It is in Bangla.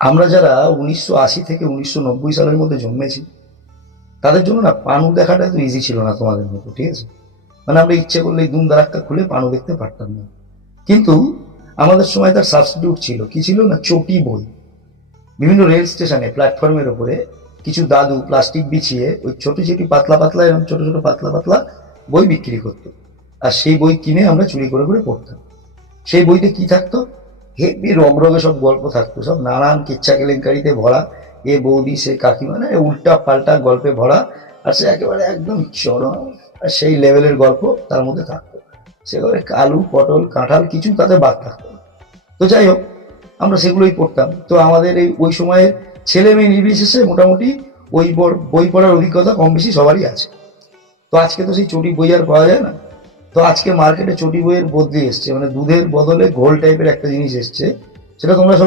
আমরা যারা 1980 থেকে 1990 সালের মধ্যে জন্মেছি তাদের জন্য না পানু দেখাটা এত ইজি ছিল না তোমাদের মতো, ঠিক আছে? মানে আমরা ইচ্ছে করলে দুম দারাক্কা খুলে পানু দেখতে পারতাম না। কিন্তু আমাদের সময় তার সাবস্টিটিউট ছিল, কি ছিল না, চটি বই। বিভিন্ন রেল স্টেশনে প্ল্যাটফর্মের উপরে কিছু দাদু প্লাস্টিক বিছিয়ে ওই ছোট ছোট পাতলা পাতলা এরকম ছোট ছোট পাতলা পাতলা বই বিক্রি করতো। আর সেই বই কিনে আমরা চুরি করে করে পড়তাম। সেই বইতে কি থাকতো? হেবি রগরগে সব গল্প থাকতো, সব নানান কিচ্ছা কেলেঙ্কারিতে ভরা। এ বৌদি সে কাকিমা, না উল্টা পাল্টা গল্পে ভরা। আর সে একেবারে একদম চরম আর সেই লেভেলের গল্প তার মধ্যে থাকতো। সেগুলো আলু পটল কাঁঠাল কিছু তাতে বাদ থাকতো না। তো যাই হোক, আমরা সেগুলোই পড়তাম। তো আমাদের এই ওই সময়ের ছেলে মেয়ে নির্বিশেষে মোটামুটি ওই বই পড়ার অভিজ্ঞতা কম বেশি সবারই আছে। তো আজকে তো সেই চটি বই আর পাওয়া যায় না। তো আজকে মার্কেটে চটি বইয়ের বদলি এসছে, মানে দুধের বদলে ঘোল টাইপের একটা জিনিস এসছে। সেটা তোমরা সব